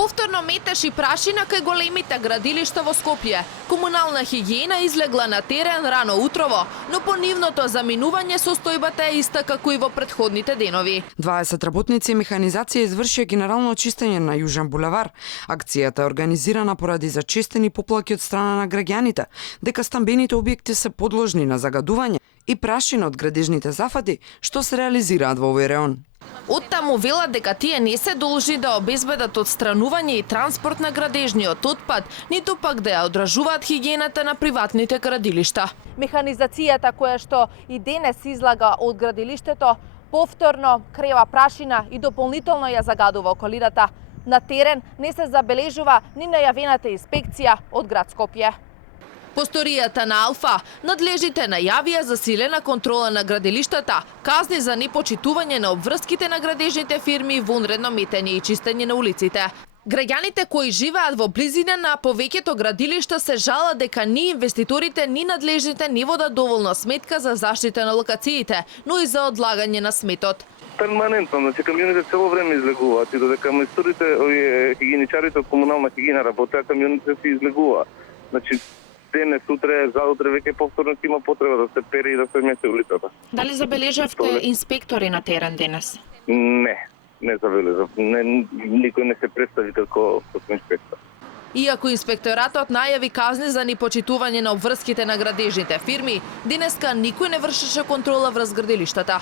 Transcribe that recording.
Повторно метеж и прашина кај големите градилишта во Скопје. Комунална хигиена излегла на терен рано утрово, но по нивното заминување состојбата е иста како и во претходните денови. 20 работници механизација извршија генерално очистење на Јужен булевар. Акцијата е организирана поради зачестени поплаки од страна на граѓаните, дека стамбените објекти се подложни на загадување и прашина од градежните зафати што се реализираат во овој реон. Оттаму велат дека тие не се должи да обезбедат отстранување и транспорт на градежниот отпад, ниту пак да ја одражуваат хигиената на приватните градилишта. Механизацијата која што и денес излага од градилиштето повторно крева прашина и дополнително ја загадува околината. На терен не се забележува ни најавената инспекција од град Скопје. По сторијата на Алфа, надлежните најавија засилена контрола на градилиштата, казни за непочитување на обврските на градежните фирми, вонредно метење и чистење на улиците. Граѓаните кои живеат во близина на повеќето градилишта се жалат дека ни инвеститорите ни надлежните не водат доволно сметка за заштита на локациите, но и за одлагање на сметот. Перманентно, значи камионите цело време излегуваат и додека мајсторите, хигиеничарите од комунална хигиена работеа, камионите се излегуваат. Значи денес, утре, заутре веќе повторно ќе има потреба да се пере и да се мете улицата. Дали забележавте инспектори на терен денес? Не забележав. Никој не се представи како инспектор. Иако инспекторатот најави казни за непочитување на обврските на градежните фирми, денеска никој не вршеше контрола врз градилиштата.